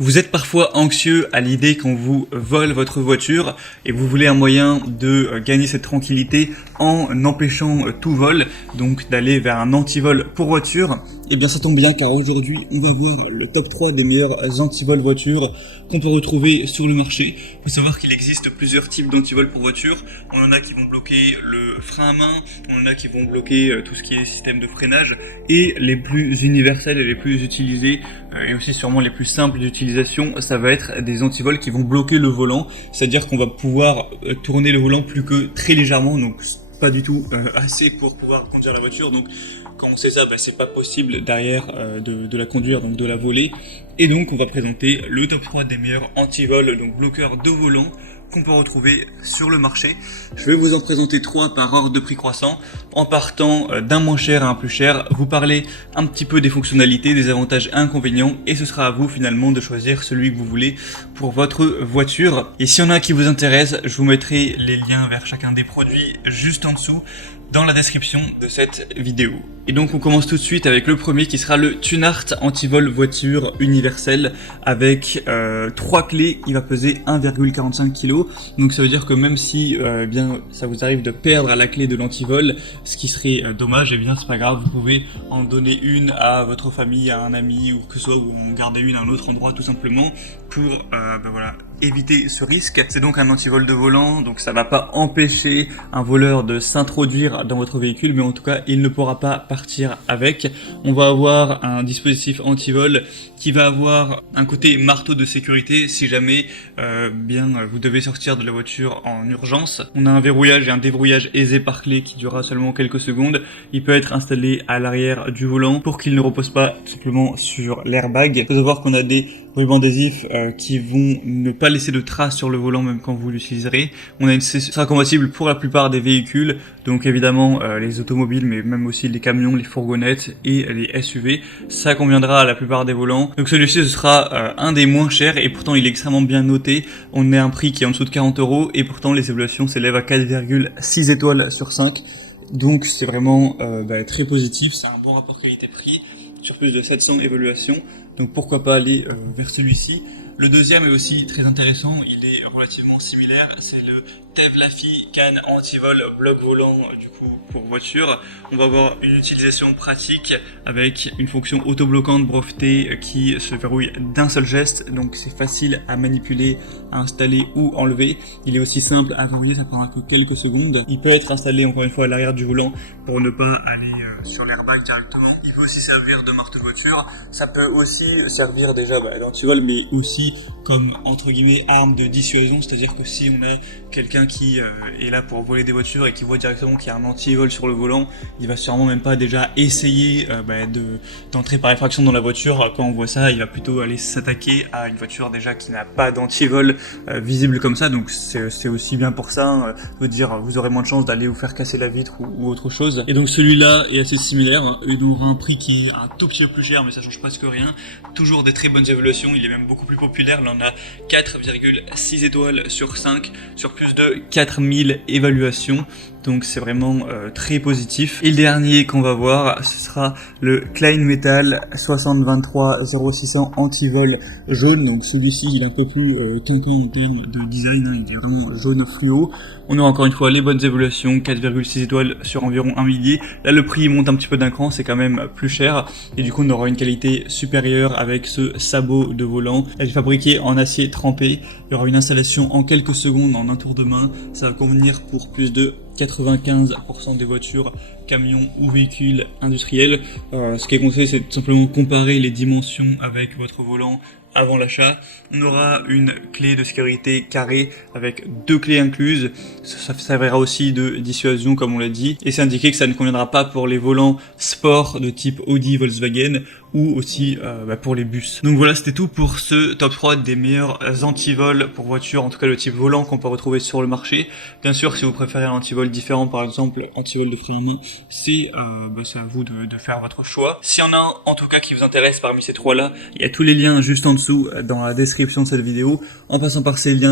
Vous êtes parfois anxieux à l'idée qu'on vous vole votre voiture et vous voulez un moyen de gagner cette tranquillité en empêchant tout vol, donc d'aller vers un antivol pour voiture. Et bien ça tombe bien car aujourd'hui on va voir le top 3 des meilleurs antivol voitures qu'on peut retrouver sur le marché. Il faut savoir qu'il existe plusieurs types d'antivol pour voiture. On en a qui vont bloquer le frein à main, on en a qui vont bloquer tout ce qui est système de freinage, et les plus universels et les plus utilisés et aussi sûrement les plus simples d'utilisation, ça va être des antivols qui vont bloquer le volant, c'est-à-dire qu'on va pouvoir tourner le volant plus que très légèrement, donc pas du tout assez pour pouvoir conduire la voiture. Donc quand on sait ça, c'est pas possible derrière de la conduire, donc de la voler. Et donc on va présenter le top 3 des meilleurs antivols, donc bloqueurs de volant qu'on peut retrouver sur le marché. Je vais vous en présenter 3 par ordre de prix croissant, en partant d'un moins cher à un plus cher, vous parler un petit peu des fonctionnalités, des avantages et inconvénients, et ce sera à vous finalement de choisir celui que vous voulez pour votre voiture. Et s'il y en a un qui vous intéresse, je vous mettrai les liens vers chacun des produits juste en dessous dans la description de cette vidéo. Et donc on commence tout de suite avec le premier qui sera le Tunart Antivol Voiture Universel avec 3 clés. Il va peser 1,45 kg. Donc ça veut dire que même si bien ça vous arrive de perdre la clé de l'antivol, ce qui serait dommage, et bien c'est pas grave, vous pouvez en donner une à votre famille, à un ami, ou que ce soit vous en gardez une à un autre endroit tout simplement pour voilà, éviter ce risque. C'est donc un antivol de volant, donc ça va pas empêcher un voleur de s'introduire dans votre véhicule, mais en tout cas il ne pourra pas partir avec. On va avoir un dispositif antivol qui va avoir un côté marteau de sécurité si jamais bien vous devez sortir de la voiture en urgence. On a un verrouillage et un déverrouillage aisé par clé qui durera seulement quelques secondes. Il peut être installé à l'arrière du volant pour qu'il ne repose pas tout simplement sur l'airbag. Il faut savoir qu'on a des rubans adhésifs qui vont ne pas laisser de traces sur le volant même quand vous l'utiliserez. Ce sera compatible pour la plupart des véhicules, donc évidemment les automobiles, mais même aussi les camions, les fourgonnettes et les SUV. Ça conviendra à la plupart des volants. Donc celui-ci ce sera un des moins chers et pourtant il est extrêmement bien noté. On a un prix qui est en dessous de 40 € et pourtant les évaluations s'élèvent à 4,6 étoiles sur 5. Donc c'est vraiment très positif, c'est un bon rapport qualité-prix sur plus de 700 évaluations. Donc pourquoi pas aller vers celui-ci. Le deuxième est aussi très intéressant, il est relativement similaire, c'est le Tevlafi Can Antivol bloc volant du coup pour voiture. On va avoir une utilisation pratique avec une fonction autobloquante brevetée qui se verrouille d'un seul geste, donc c'est facile à manipuler, à installer ou enlever. Il est aussi simple à verrouiller, ça prendra que quelques secondes. Il peut être installé encore une fois à l'arrière du volant pour ne pas aller sur l'airbag directement. Il peut aussi servir de marteau de voiture, ça peut aussi servir déjà d'antivol, mais aussi comme entre guillemets arme de dissuasion, c'est-à-dire que si on a quelqu'un qui est là pour voler des voitures et qui voit directement qu'il y a un antivol sur le volant, il va sûrement même pas déjà essayer d'entrer par effraction dans la voiture. Quand on voit ça, il va plutôt aller s'attaquer à une voiture déjà qui n'a pas d'antivol visible comme ça, donc c'est aussi bien pour ça, veut dire vous aurez moins de chances d'aller vous faire casser la vitre ou autre chose. Et donc celui-là est assez similaire, il aura un prix qui est un tout petit peu plus cher, mais ça change presque rien. Toujours des très bonnes évaluations, il est même beaucoup plus populaire. Là on a 4,6 étoiles sur 5 sur plus de 4000 évaluations. Donc c'est vraiment très positif. Et le dernier qu'on va voir, ce sera le Klein Metal 6023 0600 antivol jaune. Donc celui-ci il est un peu plus tintant en termes de design, il est vraiment jaune fluo. On a encore une fois les bonnes évaluations, 4,6 étoiles sur environ 1 millier. Là le prix monte un petit peu d'un cran, c'est quand même plus cher. Et du coup on aura une qualité supérieure avec ce sabot de volant. Elle est fabriquée en acier trempé. Il y aura une installation en quelques secondes, en un tour de main. Ça va convenir pour plus de 95% des voitures, camions ou véhicules industriels. Ce qui est conseillé, c'est tout simplement comparer les dimensions avec votre volant avant l'achat. On aura une clé de sécurité carrée avec 2 clés incluses. Ça servira aussi de dissuasion comme on l'a dit. Et c'est indiqué que ça ne conviendra pas pour les volants sport de type Audi, Volkswagen ou aussi pour les bus. Donc voilà, c'était tout pour ce top 3 des meilleurs antivols pour voiture, en tout cas le type volant qu'on peut retrouver sur le marché. Bien sûr, si vous préférez un antivol différent, par exemple antivol de frein à main, c'est à vous de faire votre choix. S'il y en a un en tout cas qui vous intéresse parmi ces 3 là, il y a tous les liens juste en dessous dans la description de cette vidéo, en passant par ces liens